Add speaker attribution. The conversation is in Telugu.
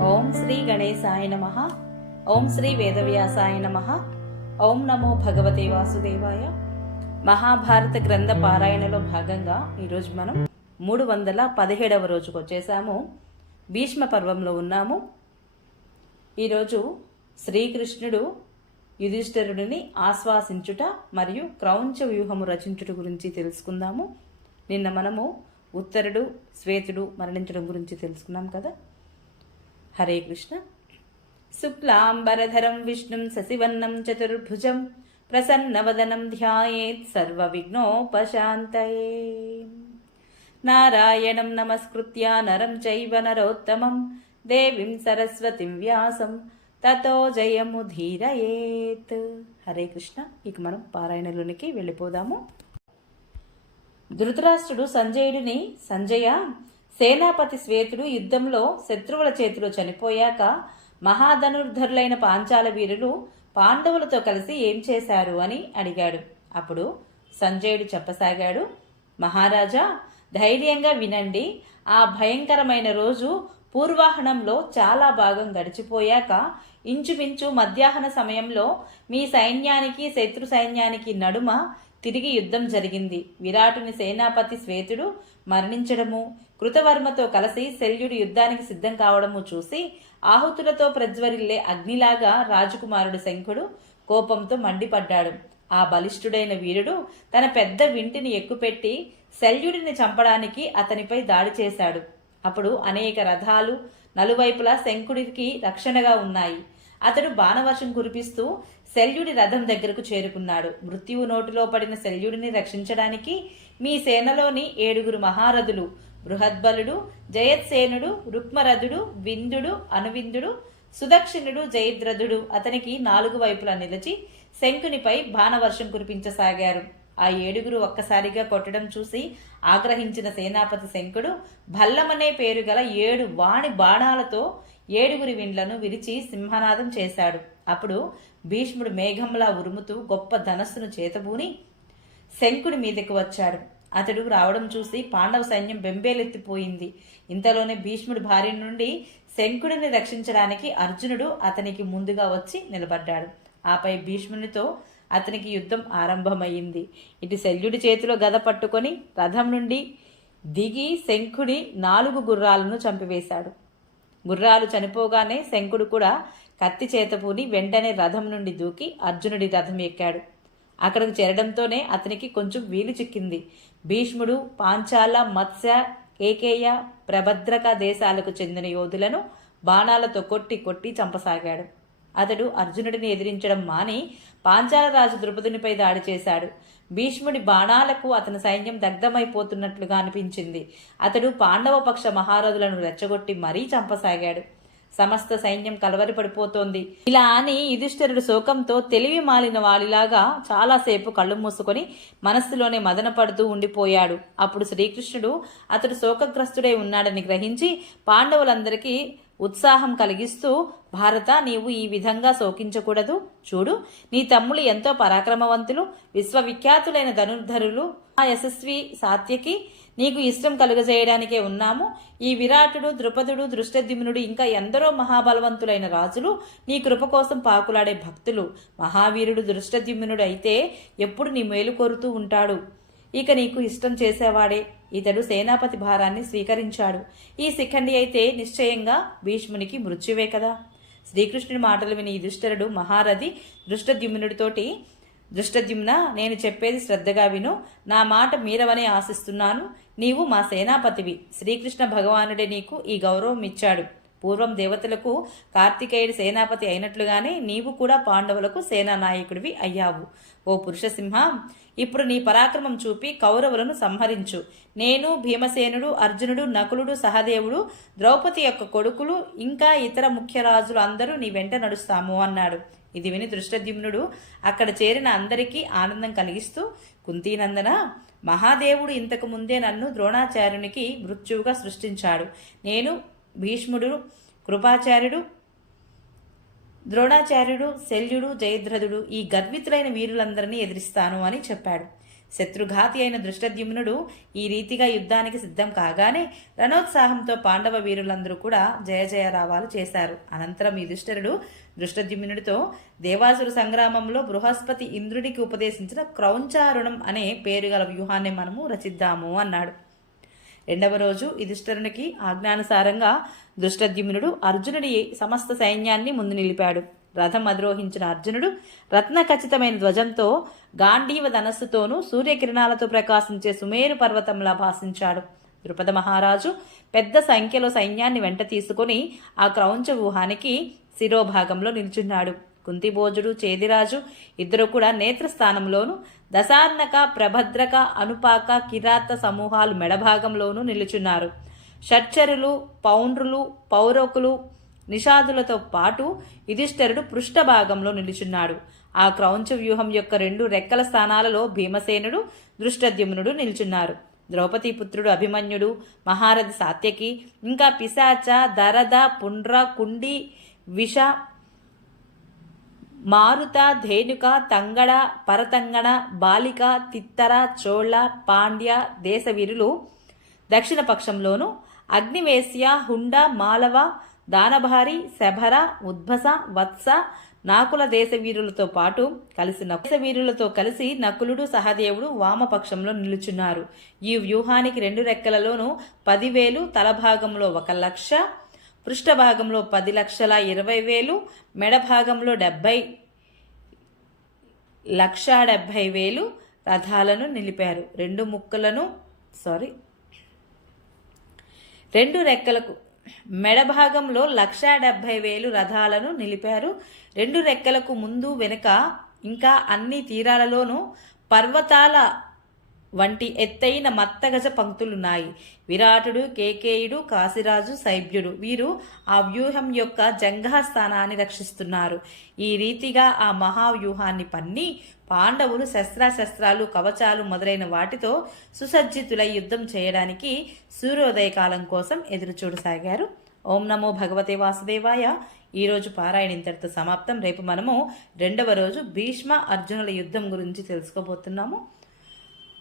Speaker 1: ఓం శ్రీ గణేశాయ నమ. ఓం శ్రీ వేదవ్యాసాయ నమ. ఓం నమో భగవతే వాసుదేవాయ. మహాభారత గ్రంథ పారాయణలో భాగంగా ఈరోజు మనం మూడు వందల పదిహేడవ రోజుకు వచ్చేసాము. భీష్మ పర్వంలో ఉన్నాము. ఈరోజు శ్రీకృష్ణుడు యుధిష్ఠరుడిని ఆశ్వాసించుట మరియు క్రౌంచ వ్యూహము రచించుట గురించి తెలుసుకుందాము. నిన్న మనము ఉత్తరుడు శ్వేతుడు మరణించడం గురించి తెలుసుకున్నాం కదా. హరే కృష్ణ. శుక్లాంబరధరం విష్ణుం శశివర్ణం చతుర్భుజం ప్రసన్నవదనం ధ్యాయేత్ సర్వ విఘ్నోపశాంతయే నారాయణం నమస్కృత్య నరం చైవ నరోత్తమం దేవీం సరస్వతిం వ్యాసం తతో జయముధీరయేత్ హరే కృష్ణ. ఇక మనం పారాయణలోనికి వెళ్ళిపోదాము. ధృతరాష్ట్రుడు సంజయుడిని సంజయ సేనాపతి శ్వేతుడు యుద్ధంలో శత్రువుల చేతిలో చనిపోయాక మహాధనుర్ధరులైన పాంచాల వీరులు పాండవులతో కలిసి ఏం చేశారు అని అడిగాడు. అప్పుడు సంజయుడు చెప్పసాగాడు మహారాజా ధైర్యంగా వినండి. ఆ భయంకరమైన రోజు పూర్వాహనంలో చాలా భాగం గడిచిపోయాక ఇంచుమించు మధ్యాహ్న సమయంలో మీ సైన్యానికి శత్రు సైన్యానికి నడుమ తిరిగి యుద్ధం జరిగింది. విరాటుని సేనాపతి శ్వేతుడు మరణించడము కృతవర్మతో కలిసి శల్యుడు యుద్ధానికి సిద్ధం కావడము చూసి ఆహుతులతో ప్రజ్వరిల్లే అగ్నిలాగా రాజకుమారుడు శంఖుడు కోపంతో మండిపడ్డాడు. ఆ బలిష్ఠుడైన వీరుడు తన పెద్ద వింటిని ఎక్కుపెట్టి శల్యుడిని చంపడానికి అతనిపై దాడి చేశాడు. అప్పుడు అనేక రథాలు నలువైపులా శంకుడికి రక్షణగా ఉన్నాయి. అతడు బాణవర్షం కురిపిస్తూ శల్యుడి రథం దగ్గరకు చేరుకున్నాడు. మృత్యువు నోటిలో పడిన శల్యుడిని రక్షించడానికి మీ సేనలోని ఏడుగురు మహారథులు బృహద్బలుడు జయత్సేనుడు రుక్మరథుడు విందుడు అనువిందుడు సుదక్షిణుడు జయద్రథుడు అతనికి నాలుగు వైపులా నిలిచి శంకునిపై బాణవర్షం కురిపించసాగారు. ఆ ఏడుగురు ఒక్కసారిగా కొట్టడం చూసి ఆగ్రహించిన సేనాపతి శంకుడు భల్లమనే పేరు గల ఏడు వాణి బాణాలతో ఏడుగురి విండ్లను విరిచి సింహనాదం చేశాడు. అప్పుడు భీష్ముడు మేఘంలా ఉరుముతూ గొప్ప ధనస్సును చేతబూని శంకుడి మీదకు వచ్చాడు. అతడు రావడం చూసి పాండవ సైన్యం బెంబేలెత్తిపోయింది. ఇంతలోనే భీష్ముడి భార్య నుండి శంకుడిని రక్షించడానికి అర్జునుడు అతనికి ముందుగా వచ్చి నిలబడ్డాడు. ఆపై భీష్మునితో అతనికి యుద్ధం ఆరంభమైంది ఇటు శల్యుడి చేతిలో గద పట్టుకొని రథం నుండి దిగి శంఖుడి నాలుగు గుర్రాలను చంపివేశాడు. గుర్రాలు చనిపోగానే శంకుడు కూడా కత్తి చేతపూని వెంటనే రథం నుండి దూకి అర్జునుడి రథం ఎక్కాడు. అక్కడికి చేరడంతోనే అతనికి కొంచెం వీలు చిక్కింది. భీష్ముడు పాంచాల మత్స్య కేకేయ ప్రభద్రక దేశాలకు చెందిన యోధులను బాణాలతో కొట్టి కొట్టి చంపసాగాడు. అతడు అర్జునుడిని ఎదిరించడం మాని పాంచాల రాజు ద్రుపదునిపై దాడి చేశాడు. భీష్ముడి బాణాలకు అతని సైన్యం దగ్ధమైపోతున్నట్లుగా అనిపించింది. అతడు పాండవ పక్ష మహారథులను రెచ్చగొట్టి మరీ చంపసాగాడు. సమస్త సైన్యం కలవరిపడిపోతోంది. ఇలా అని యుధిష్ఠిరుడు శోకంతో తెలివి మాలిన వాడిలాగా చాలాసేపు కళ్ళు మూసుకొని మనస్సులోనే మదన పడుతూ ఉండిపోయాడు. అప్పుడు శ్రీకృష్ణుడు అతడు శోకగ్రస్తుడై ఉన్నాడని గ్రహించి పాండవులందరికీ ఉత్సాహం కలిగిస్తూ భారత నీవు ఈ విధంగా శోకించకూడదు. చూడు నీ తమ్ములు ఎంతో పరాక్రమవంతులు విశ్వవిఖ్యాతులైన ధనుర్ధరులు ఆ యశస్వి సాత్యకి నీకు ఇష్టం కలుగజేయడానికే ఉన్నాము. ఈ విరాటుడు ద్రుపదుడు దృష్టద్యుమ్నుడు ఇంకా ఎందరో మహాబలవంతులైన రాజులు నీ కృప కోసం పాకులాడే భక్తులు. మహావీరుడు దృష్టద్యుమ్నుడు అయితే ఎప్పుడు నీ మేలు కోరుతూ ఉంటాడు. ఇక నీకు ఇష్టం చేసేవాడే. ఇతడు సేనాపతి భారాన్ని స్వీకరించాడు. ఈ శిఖండి అయితే నిశ్చయంగా భీష్మునికి మృత్యువే కదా. శ్రీకృష్ణుడి మాటలు విని యుధిష్ఠరుడు మహారథి దృష్టద్యుమ్నుడితోటి దృష్టద్యుమ్న నేను చెప్పేది శ్రద్ధగా విను. నా మాట మీరవనే ఆశిస్తున్నాను. నీవు మా సేనాపతివి. శ్రీకృష్ణ భగవానుడే నీకు ఈ గౌరవం ఇచ్చాడు పూర్వం దేవతలకు కార్తికేయుడు సేనాపతి అయినట్లుగానే నీవు కూడా పాండవులకు సేనానాయకుడివి అయ్యావు. ఓ పురుషసింహ ఇప్పుడు నీ పరాక్రమం చూపి కౌరవులను సంహరించు. నేను భీమసేనుడు అర్జునుడు నకులుడు సహదేవుడు ద్రౌపది యొక్క కొడుకులు ఇంకా ఇతర ముఖ్య రాజులు అందరూ నీ వెంట నడుస్తాము అన్నాడు. ఇది విని దృష్టద్యుమ్నుడు అక్కడ చేరిన అందరికీ ఆనందం కలిగిస్తూ కుంతీనందన మహాదేవుడు ఇంతకు ముందే నన్ను ద్రోణాచార్యునికి మృత్యువుగా సృష్టించాడు. నేను భీష్ముడు కృపాచార్యుడు ద్రోణాచార్యుడు శల్యుడు జయద్రథుడు ఈ గర్వితులైన వీరులందరినీ ఎదిరిస్తాను అని చెప్పాడు. శత్రుఘాతి అయిన దృష్టద్యుమ్నుడు ఈ రీతిగా యుద్ధానికి సిద్ధం కాగానే రణోత్సాహంతో పాండవ వీరులందరూ కూడా జయ జయరావాలు చేశారు. అనంతరం యుధిష్ఠరుడు దృష్టద్యుమ్నుడితో దేవాసురు సంగ్రామంలో బృహస్పతి ఇంద్రుడికి ఉపదేశించిన క్రౌంచారుణం అనే పేరు గల వ్యూహాన్ని మనము రచిద్దాము అన్నాడు. రెండవ రోజు యుధిష్ఠరునికి ఆజ్ఞానుసారంగా దృష్టద్యుమ్నుడు అర్జునుడి సమస్త సైన్యాన్ని ముందు నిలిపాడు. రథం అధిరోహించిన అర్జునుడు రత్న ఖచ్చితమైన ధ్వజంతో గాంధీవ ధనస్సుతోనూ సూర్యకిరణాలతో ప్రకాశించే సుమేరు పర్వతంలా భాషించాడు. ద్రుపద మహారాజు పెద్ద సంఖ్యలో సైన్యాన్ని వెంట తీసుకుని ఆ క్రౌంచ వ్యూహానికి శిరోభాగంలో నిల్చున్నాడు. కుంతిభోజుడు చేదిరాజు ఇద్దరు కూడా నేత్రస్థానంలోను దశార్ణక ప్రభద్రక అనుపాక కిరాత సమూహాలు మెడభాగంలోనూ నిలుచున్నారు. షట్చరులు పౌండ్రులు పౌరకులు నిషాదులతో పాటు యుధిష్ఠరుడు పృష్ఠభాగంలో నిలుచున్నాడు. ఆ క్రౌంచ వ్యూహం యొక్క రెండు రెక్కల స్థానాలలో భీమసేనుడు దృష్టద్యుమ్నుడు నిల్చున్నారు. ద్రౌపది పుత్రుడు అభిమన్యుడు మహారథి సాత్యకి ఇంకా పిశాచ దరద పుండ్ర కుండి విష మారుత ధేనుక తంగడ పరతంగణ బాలిక తిత్తర చోళ పాండ్య దేశవీరులు దక్షిణ పక్షంలోను అగ్నివేశ్య హుండ మాలవ దానభారి శభర ఉద్భస వత్స నాకుల దేశవీరులతో పాటు కలిసి దేశవీరులతో కలిసి నకులుడు సహదేవుడు వామపక్షంలో నిలుచున్నారు. ఈ వ్యూహానికి రెండు రెక్కలలోనూ పదివేలు తలభాగంలో ఒక లక్ష పృష్ఠభాగంలో పది లక్షల ఇరవై వేలు మెడ భాగంలో డెబ్బై లక్షా డెబ్బై వేలు రథాలను నిలిపారు. రెండు ముక్కలను సారీ రెండు రెక్కలకు మెడ భాగంలో లక్షా డెబ్బై వేలు రథాలను నిలిపారు. రెండు రెక్కలకు ముందు వెనుక ఇంకా అన్ని తీరాలలోనూ పర్వతాల వంటి ఎత్తైన మత్తగజ పంక్తులున్నాయి. విరాటుడు కేకేయుడు కాశీరాజు సైభ్యుడు. వీరు ఆ వ్యూహం యొక్క జంఘా స్థానాన్ని రక్షిస్తున్నారు. ఈ రీతిగా ఆ మహావ్యూహాన్ని పన్ని పాండవులు శస్త్రాశస్త్రాలు కవచాలు మొదలైన వాటితో సుసజ్జితులై యుద్ధం చేయడానికి సూర్యోదయ కాలం కోసం ఎదురుచూడసాగారు ఓం నమో భగవతే వాసుదేవాయ. ఈరోజు పారాయణ ఇంతటితో సమాప్తం. రేపు మనము రెండవ రోజు భీష్మ అర్జునుల యుద్ధం గురించి తెలుసుకోబోతున్నాము.